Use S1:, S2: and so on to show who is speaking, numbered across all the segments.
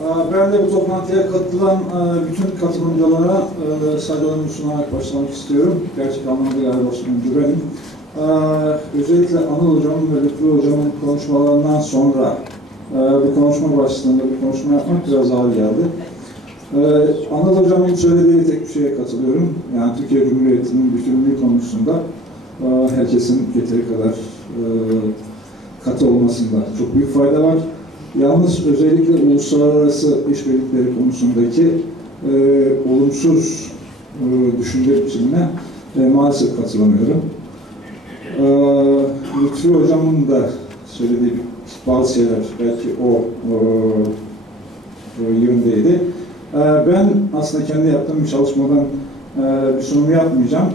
S1: Ee, Ben de bu toplantıya katılan e, bütün katılımcılara e, saygılarımı sunarak başlamak istiyorum. Gerçek anlamda galiba sunucu benim. Özellikle Anıl Hocam'ın ve Lütfü Hocam'ın konuşmalarından sonra e, bu konuşma başlığında bir konuşma yapmak biraz ağır geldi. Ee, Anıl Hocam'ın söylediği tek bir şeye katılıyorum. Yani Türkiye Cumhuriyeti'nin bütünlüğü konusunda herkesin yeteri kadar katı olmasında çok büyük fayda var. Yalnız özellikle uluslararası işbirlikleri konusundaki e, olumsuz e, düşünce biçimine e, maalesef katılamıyorum. E, Lütfü Hocam'ın da söylediği bazı şeyler belki o e, e, yöndeydi. E, ben aslında kendi yaptığım bir çalışmadan e, bir sunum yapmayacağım.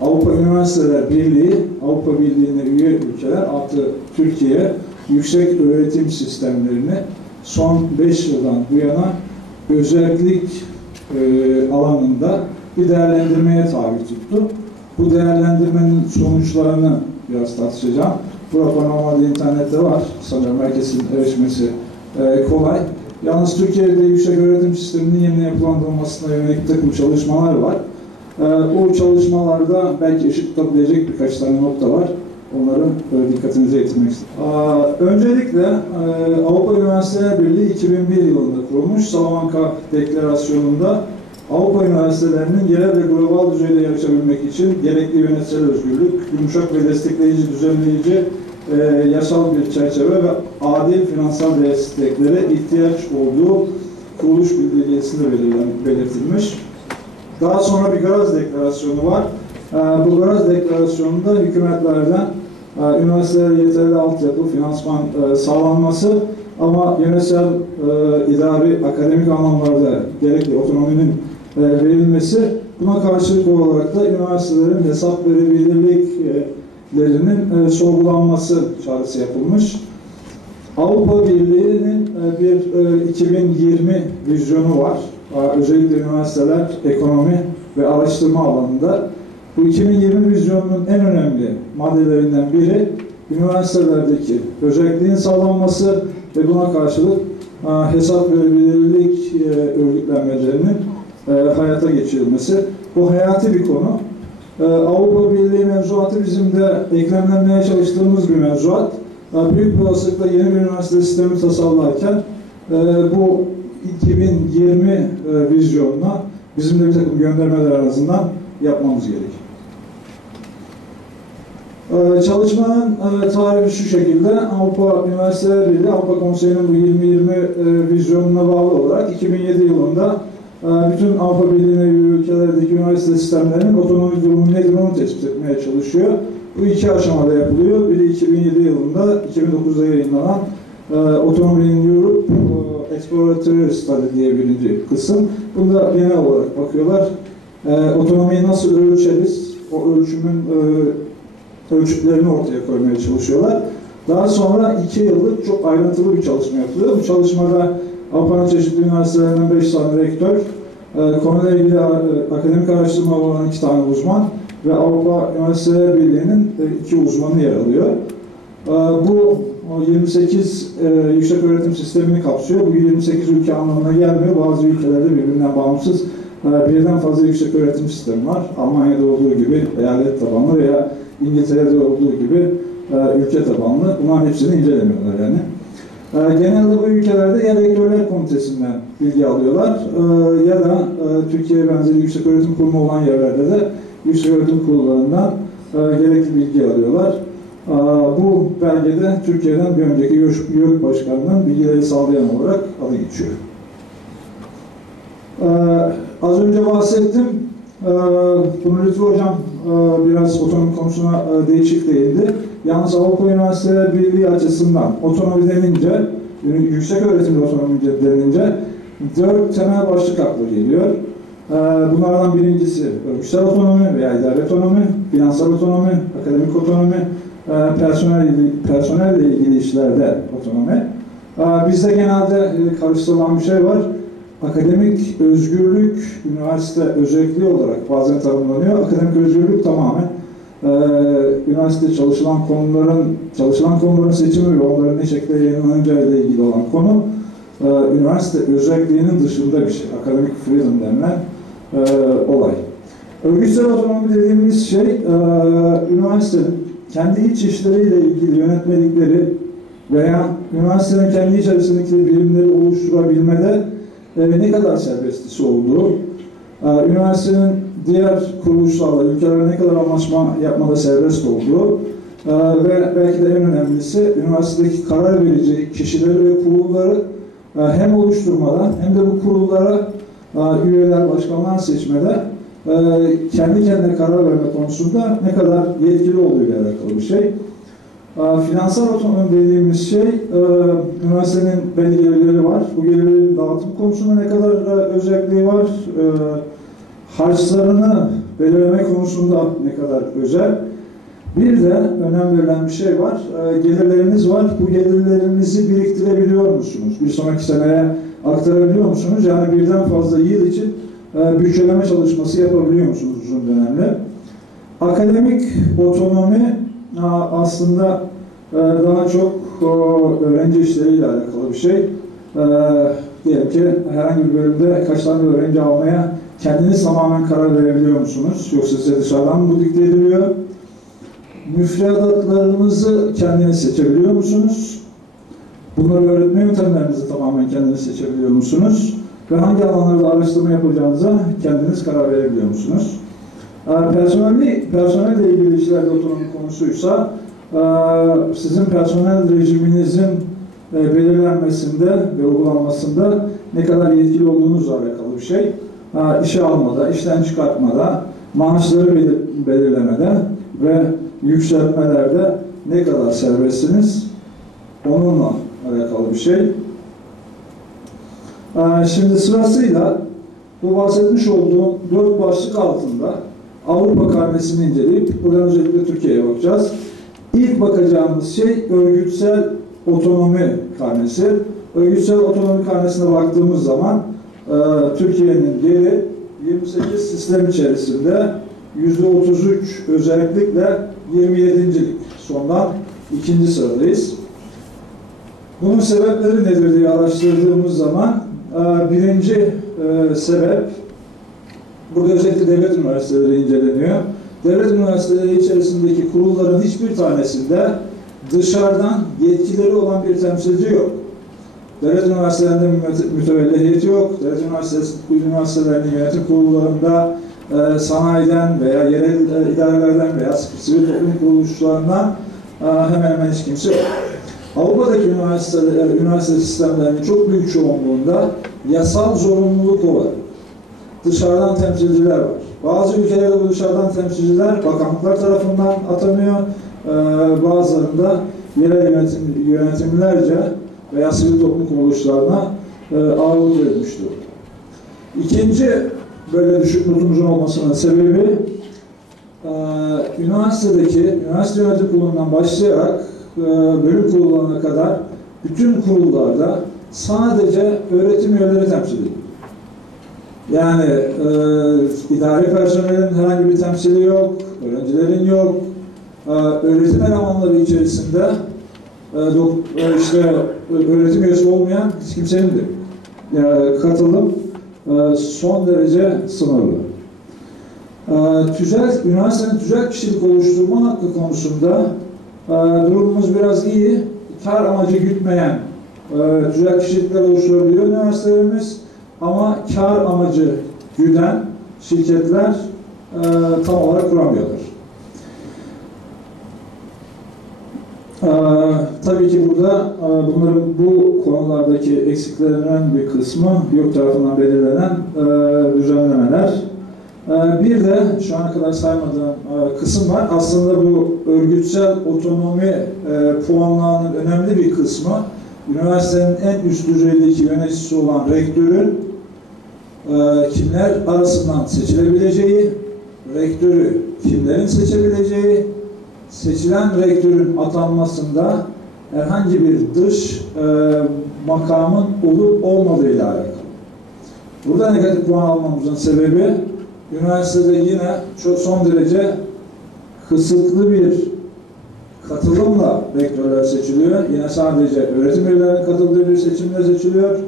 S1: Avrupa Üniversiteler Birliği, Avrupa Birliği'ne üye ülkeler artı Türkiye yüksek öğretim sistemlerini son 5 yıldan bu yana özellik e, alanında bir değerlendirmeye tabi tuttu. Bu değerlendirmenin sonuçlarını biraz tartışacağım. Bu rapor normalde internette var. Sanırım herkesin erişmesi e, kolay. Yalnız Türkiye'de yüksek öğretim sisteminin yeniden yapılandırılmasına yönelik takım çalışmalar var. E, o çalışmalarda belki ışık tutabilecek birkaç tane nokta var. Onları e, dikkatinize getirmek. Aa, Öncelikle Avrupa Üniversiteler Birliği 2001 yılında kurulmuş Salamanka Deklarasyonu'nda Avrupa üniversitelerinin yerel ve global düzeyde yarışabilmek için gerekli yönetsel özgürlük, yumuşak ve destekleyici, düzenleyici e, yasal bir çerçeve ve adil finansal desteklere ihtiyaç olduğu kuruluş bildirgesinde belirlen- belirtilmiş. Daha sonra bir Garaz Deklarasyonu var. Ee, Bu Garaz Deklarasyonu'nda hükümetlerden e, üniversitelere yeterli altyapı, finansman e, sağlanması ama yönetsel, e, idari, akademik anlamlarda gerekli otonominin verilmesi buna karşılık olarak da üniversitelerin hesap verebilirliklerinin sorgulanması çağrısı yapılmış. Avrupa Birliği'nin bir e, 2020 vizyonu var. Özellikle üniversiteler, ekonomi ve araştırma alanında. Bu 2020 vizyonunun en önemli maddelerinden biri üniversitelerdeki özelliğin sağlanması ve buna karşılık e, hesap verebilirlik e, örgütlenmelerinin e, hayata geçirilmesi. Bu hayati bir konu. E, Avrupa Birliği mevzuatı bizim de eklemlenmeye çalıştığımız bir mevzuat. E, Büyük bir olasılıkla yeni bir üniversite sistemi tasarlarken e, bu 2020 e, vizyonuna bizim de bir takım göndermeler arasından yapmamız gerekir. Ee, Çalışmanın e, tarihi şu şekilde Avrupa Üniversiteler Birliği Avrupa Konseyi'nin bu 2020 e, vizyonuna bağlı olarak 2007 yılında e, bütün Avrupa Birliği'ne ülkelerdeki üniversite sistemlerinin otonomi durumu nedir onu tespit etmeye çalışıyor. Bu iki aşamada yapılıyor. Biri 2007 yılında 2009'da yayınlanan e, Autonomy in Europe e, Exploratory Study diye birinci kısım. Bunda genel olarak bakıyorlar. E, otonomiyi nasıl ölçeriz? O ölçümün ölçütlerini ortaya koymaya çalışıyorlar. Daha sonra iki yıllık çok ayrıntılı bir çalışma yapılıyor. Bu çalışmada Avrupa'nın çeşitli üniversitelerinden beş tane rektör, e, konuyla ilgili e, akademik araştırma olan iki tane uzman ve Avrupa Üniversiteler Birliği'nin e, iki uzmanı yer alıyor. Bu o 28 e, yüksek öğretim sistemini kapsıyor. Bu 28 ülke anlamına gelmiyor. Bazı ülkelerde birbirinden bağımsız birden fazla yüksek öğretim sistemi var. Almanya'da olduğu gibi eyalet tabanlı veya İngiltere'de olduğu gibi e, ülke tabanlı. Bunların hepsini incelemiyorlar yani. E, genelde bu ülkelerde ya rektörler komitesinden bilgi alıyorlar e, ya da e, Türkiye benzeri yüksek öğretim kurumu olan yerlerde de yüksek öğretim kurullarından e, gerekli bilgi alıyorlar. E, bu belgede Türkiye'den bir önceki YÖK Başkanı'nın bilgileri sağlayan olarak adı geçiyor. E, az önce bahsettim. E, bunu Lütfü Hocam biraz otonomi konusuna değişik değindi. Yalnız Avrupa Üniversiteler Birliği açısından otonomi denince, yüksek öğretimde otonomi denince dört temel başlık akla geliyor. Bunlardan birincisi örgütsel otonomi veya idari otonomi, finansal otonomi, akademik otonomi, personel personelle ilgili işlerde otonomi. Bizde genelde e, karıştırılan bir şey var. Akademik özgürlük, üniversite özelliği olarak bazen tanımlanıyor. Akademik özgürlük tamamen e, üniversitede çalışılan konuların çalışılan konuların seçimi ve onların ne şekilde yayınlanacağı ile ilgili olan konu. e, üniversite özelliğinin dışında bir şey. Akademik freedom denilen e, olay. Örgütsel otonomi dediğimiz şey, e, üniversitenin kendi iç işleriyle ilgili yönetmelikleri veya üniversitenin kendi içerisindeki birimleri oluşturabilmede e, ne kadar serbestisi olduğu, e, üniversitenin diğer kuruluşlarla, ülkelerle ne kadar anlaşma yapmada serbest olduğu e, ve belki de en önemlisi üniversitedeki karar verici kişileri ve kurulları e, hem oluşturmada hem de bu kurullara e, üyeler, başkanlar seçmede e, kendi kendine karar verme konusunda ne kadar yetkili olduğu ile alakalı bir şey. E, Finansal otonomi dediğimiz şey, e, üniversitenin belli gelirleri var. Bu gelirlerin dağıtım konusunda ne kadar e, özelliği var, e, harçlarını belirleme konusunda ne kadar özel. Bir de önem verilen bir şey var, gelirleriniz var. Bu gelirlerinizi biriktirebiliyor musunuz? Bir sonraki seneye aktarabiliyor musunuz? Yani birden fazla yıl için bütçeleme çalışması yapabiliyor musunuz uzun dönemde? Akademik otonomi aslında e, daha çok öğrenci işleriyle alakalı bir şey. E, diyelim ki herhangi bir bölümde kaç tane öğrenci almaya kendiniz tamamen karar verebiliyor musunuz? Yoksa size dışarıdan mı bu dikte ediliyor? Müfredatlarınızı kendiniz seçebiliyor musunuz? Bunları öğretme yöntemlerinizi tamamen kendiniz seçebiliyor musunuz? Ve hangi alanlarda araştırma yapacağınıza kendiniz karar verebiliyor musunuz? Eğer Personelli, personelle ilgili işlerde otonomi konusuysa eee, sizin personel rejiminizin e, belirlenmesinde ve uygulanmasında ne kadar yetkili olduğunuzla alakalı bir şey. Ha, işe almada, işten çıkartmada, maaşları belir- belirlemede ve yükseltmelerde ne kadar serbestsiniz onunla alakalı bir şey. Şimdi sırasıyla bu bahsetmiş olduğum dört başlık altında Avrupa karnesini inceleyip buradan özellikle Türkiye'ye bakacağız. İlk bakacağımız şey örgütsel otonomi karnesi. Örgütsel otonomi karnesine baktığımız zaman e, Türkiye'nin yeri 28 sistem içerisinde %33 özellikle 27. sondan ikinci sıradayız. Bunun sebepleri nedir diye araştırdığımız zaman e, birinci e, sebep burada özellikle devlet üniversiteleri inceleniyor. Devlet üniversiteleri içerisindeki kurulların hiçbir tanesinde dışarıdan yetkileri olan bir temsilci yok. Devlet üniversitelerinde müte- mütevellihiyeti yok. Devlet üniversitesi, üniversitelerinin yönetim kurullarında e, sanayiden veya yerel e, idarelerden veya sivil toplum kuruluşlarından e, hemen hemen hiç kimse yok. Avrupa'daki üniversiteler, üniversite sistemlerinin çok büyük çoğunluğunda yasal zorunluluk o var. Dışarıdan temsilciler var. Bazı ülkelerde bu dışarıdan temsilciler bakanlıklar tarafından atanıyor. Ee, bazılarında yerel yönetim, yönetimlerce veya sivil toplum kuruluşlarına e, ağırlık verilmiştir. İkinci böyle düşük notumuzun olmasının sebebi e, üniversitedeki, üniversite yönetim kurulundan başlayarak e, bölüm kurullarına kadar bütün kurullarda sadece öğretim üyeleri temsil ediyor. Yani e, idari personelin herhangi bir temsili yok, öğrencilerin yok, e, öğretim elemanları içerisinde e, dok- e, işte öğretim üyesi olmayan hiç kimsenin de yani katılım e, son derece sınırlı. E, tüzel, üniversitenin tüzel kişilik oluşturma hakkı konusunda e, durumumuz biraz iyi. Kar amacı gütmeyen e, tüzel kişilikler oluşturabiliyor üniversitelerimiz ama kar amacı güden şirketler e, tam olarak kuramıyorlar. Ee, tabii ki burada e, bunların bu konulardaki eksiklerinin bir kısmı yok tarafından belirlenen e, düzenlemeler. E, bir de şu ana kadar saymadığım e, kısım var. Aslında bu örgütsel otonomi e, puanlarının önemli bir kısmı üniversitenin en üst düzeydeki yöneticisi olan rektörün e, kimler arasından seçilebileceği, rektörü kimlerin seçebileceği, seçilen rektörün atanmasında herhangi bir dış e, makamın olup olmadığı ile alakalı. Burada negatif puan almamızın sebebi üniversitede yine çok son derece kısıtlı bir katılımla rektörler seçiliyor. Yine sadece öğretim üyelerinin katıldığı bir seçimle seçiliyor.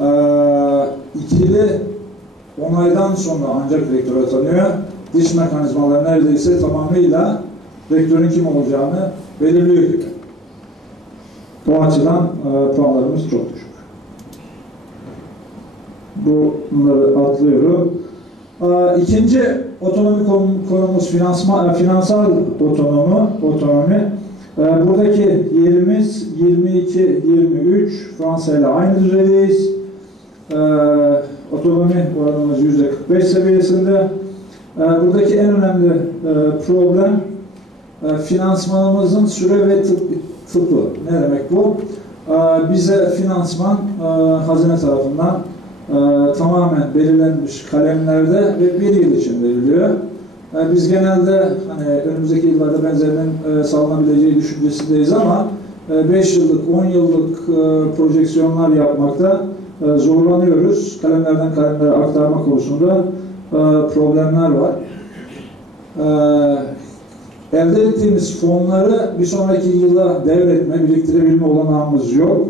S1: e, ikili onaydan sonra ancak rektör atanıyor. Dış mekanizmalar neredeyse tamamıyla rektörün kim olacağını belirliyor. Bu açıdan e, puanlarımız çok düşük. Bunları atlıyorum. E, İkinci otonomi konu- konumuz finansma, e, finansal otonomi. otonomi. E, Buradaki yerimiz 22-23 Fransa ile aynı düzeydeyiz. E, Otonomi oranımız %45 seviyesinde. E, Buradaki en önemli e, problem e, finansmanımızın süre ve tıp, tıbbı. Ne demek bu? E, Bize finansman e, hazine tarafından e, tamamen belirlenmiş kalemlerde ve bir yıl için veriliyor. E, Biz genelde hani önümüzdeki yıllarda benzerinin e, sağlanabileceği düşüncesindeyiz ama 5 yıllık, 10 yıllık e, projeksiyonlar yapmakta e, zorlanıyoruz. Kalemlerden kalemlere aktarma konusunda e, problemler var. E, Elde ettiğimiz fonları bir sonraki yıla devretme, biriktirebilme olanağımız yok.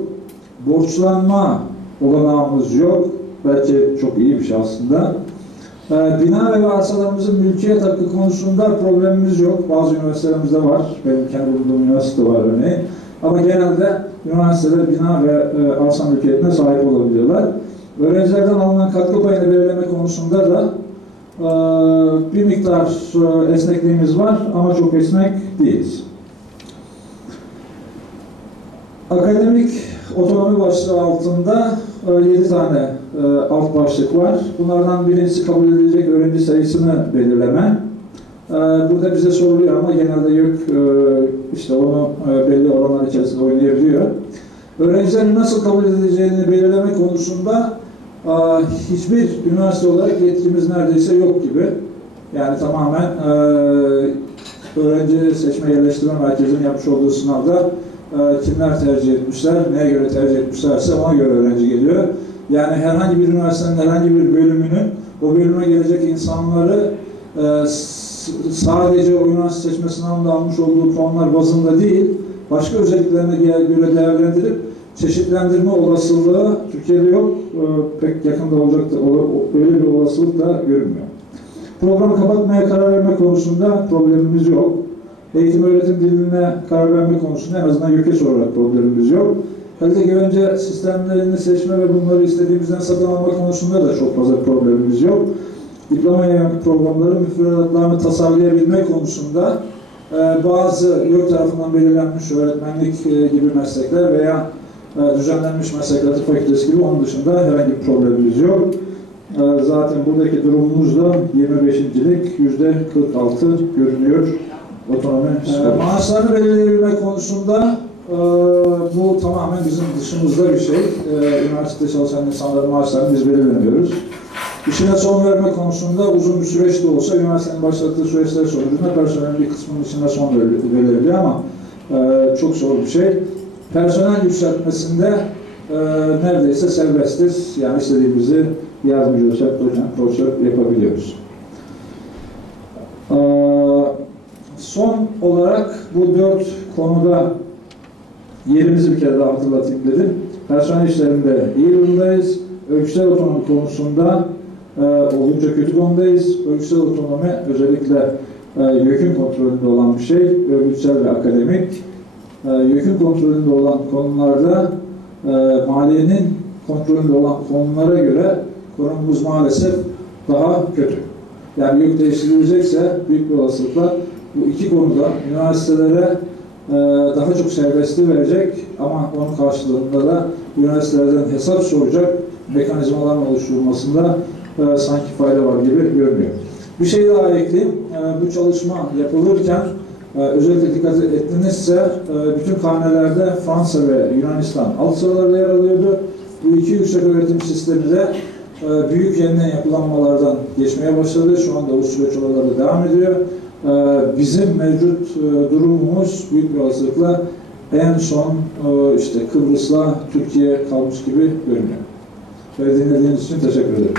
S1: Borçlanma olanağımız yok. Belki çok iyi bir şey aslında. Ee, Bina ve arsalarımızın mülkiyet hakkı konusunda problemimiz yok. Bazı üniversitelerimizde var. Benim kendi bulunduğum üniversite var örneğin. Ama genelde üniversiteler bina ve e, arsa mülkiyetine sahip olabiliyorlar. Öğrencilerden alınan katkı payını belirleme konusunda da e, bir miktar e, esnekliğimiz var ama çok esnek değiliz. Akademik otonomi başlığı altında 7 tane e, alt başlık var. Bunlardan birincisi kabul edilecek öğrenci sayısını belirleme. E, Burada bize soruluyor ama genelde yok e, işte onu e, belli oranlar içerisinde oynayabiliyor. Öğrencilerin nasıl kabul edileceğini belirleme konusunda e, hiçbir üniversite olarak yetkimiz neredeyse yok gibi. Yani tamamen e, öğrenci seçme yerleştirme merkezinin yapmış olduğu sınavda kimler tercih etmişler, neye göre tercih etmişlerse ona göre öğrenci geliyor. Yani herhangi bir üniversitenin herhangi bir bölümünün o bölüme gelecek insanları sadece üniversite seçme sınavında almış olduğu puanlar bazında değil, başka özelliklerine göre değerlendirip çeşitlendirme olasılığı Türkiye'de yok. E, pek yakında olacak da öyle bir olasılık da görünmüyor. Programı kapatmaya karar verme konusunda problemimiz yok. Eğitim öğretim diline karar verme konusunda en azından YÖK'e olarak problemimiz yok. Kalite güvence sistemlerini seçme ve bunları istediğimizden satın alma konusunda da çok fazla problemimiz yok. Diplomaya yönelik programların müfredatlarını tasarlayabilme konusunda e, bazı YÖK tarafından belirlenmiş öğretmenlik e, gibi meslekler veya e, düzenlenmiş meslekler tıp fakültesi gibi onun dışında herhangi bir problemimiz yok. E, Zaten buradaki durumumuz da 25.lik yüzde 46 görünüyor otonomi e, Maaşlarını belirleyebilme konusunda e, bu tamamen bizim dışımızda bir şey. E, üniversitede çalışan insanların maaşlarını biz belirlemiyoruz. İşine son verme konusunda uzun bir süreç de olsa üniversitenin başlattığı süreçler sonucunda personelin bir kısmının içinde son verilebiliyor ama e, çok zor bir şey. Personel yükseltmesinde e, neredeyse serbestiz. Yani istediğimizi yardımcı doçent, profesör yapabiliyoruz. E, son olarak bu dört konuda yerimizi bir kere daha hatırlatayım dedim. Personel işlerinde iyi durumdayız. Ölçüsel otonomi konusunda e, oldukça kötü konumdayız. Ölçüsel otonomi özellikle e, YÖK'ün kontrolünde olan bir şey. Örgütsel ve akademik. E, YÖK'ün kontrolünde olan konularda e, maliyenin kontrolünde olan konulara göre konumumuz maalesef daha kötü. Yani YÖK değiştirilecekse büyük bir olasılıkla bu iki konuda üniversitelere e, daha çok serbestliği verecek ama onun karşılığında da üniversitelerden hesap soracak mekanizmaların oluşturulmasında e, sanki fayda var gibi görünüyor. Bir şey daha ekleyeyim. E, bu çalışma yapılırken e, özellikle dikkat ettinizse e, bütün karnelerde Fransa ve Yunanistan alt sıralarda yer alıyordu. Bu iki yüksek öğretim sistemi de e, büyük yeniden yapılanmalardan geçmeye başladı. Şu anda o süreç oralarda devam ediyor. E, bizim mevcut e, durumumuz büyük bir olasılıkla en son e, işte Kıbrıs'la Türkiye kalmış gibi görünüyor. Ve dinlediğiniz için teşekkür ederim.